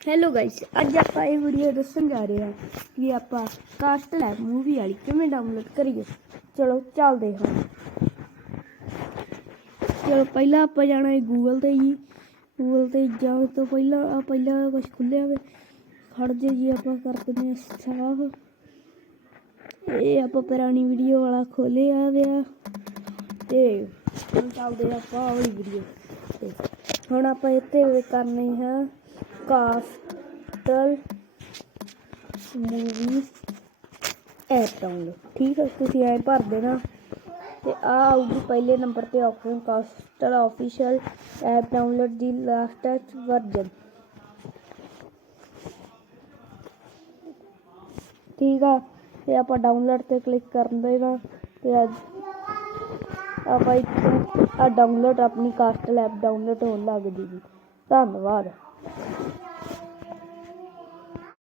Hello guys ਅੱਜ ਆਪਾਂ ਇਹ ਵੀਡੀਓ ਦੱਸਣ ਜਾ ਰਹੇ ਹਾਂ ਕਿ ਆਪਾਂ ਕਾਸਟ ਲੈਬ ਮੂਵੀ ਵਾਲੀ ਕਿਵੇਂ ਡਾਊਨਲੋਡ ਕਰੀਏ। ਚਲੋ ਚੱਲਦੇ ਹਾਂ। ਚਲੋ ਪਹਿਲਾਂ ਆਪਾਂ ਜਾਣਾ ਹੈ ਗੂਗਲ ਤੇ ਜੀ। ਗੂਗਲ ਤੇ ਜਾਣ ਤੋਂ ਪਹਿਲਾਂ ਆ ਪਹਿਲਾਂ ਕੁਝ ਖੁੱਲਿਆ ਵੇ ਖੜ ਜੇ ਜੀ ਆਪਾਂ, ਕਰ ਦਿੰਦੇ ਹਾਂ ਸਾਫ਼। ਇਹ ਆਪਾਂ ਪੁਰਾਣੀ ਵੀਡੀਓ ਵਾਲਾ ਖੋਲਿਆ ਵਿਆ ਤੇ ਚੱਲਦੇ ਆਪਾਂ ਆਹ ਵਾਲੀ ਵੀਡੀਓ ਤੇ। ਹੁਣ ਆਪਾਂ ਇੱਥੇ ਕਰਨੀ ਹੈ ਕਾਸਟਲ ਮੂਵੀ ਐਪ ਡਾਊਨਲੋਡ ਠੀਕ ਹੈ ਤੁਸੀਂ ਐ ਭਰ ਦੇਣਾ ਤੇ ਆ ਆਊਗੀ ਪਹਿਲੇ ਨੰਬਰ ਤੇ ਆਪਸ਼ਨ ਕਾਸਟਲ ਆਫੀਸ਼ੀਅਲ ਐਪ ਡਾਊਨਲੋਡ ਦੀ ਲਾਸਟੈਸਟ ਵਰਜਨ ਠੀਕ ਆ ਤੇ ਆਪਾਂ ਡਾਊਨਲੋਡ ਤੇ ਕਲਿੱਕ ਕਰਨ ਦੇਣਾ ਤੇ ਅੱਜ ਆਪਾਂ ਇੱਥੋਂ ਡਾਊਨਲੋਡ ਆਪਣੀ ਕਾਸਟਲ ਐਪ ਡਾਊਨਲੋਡ ਹੋਣ ਲੱਗ ਜੂਗੀ ਧੰਨਵਾਦ।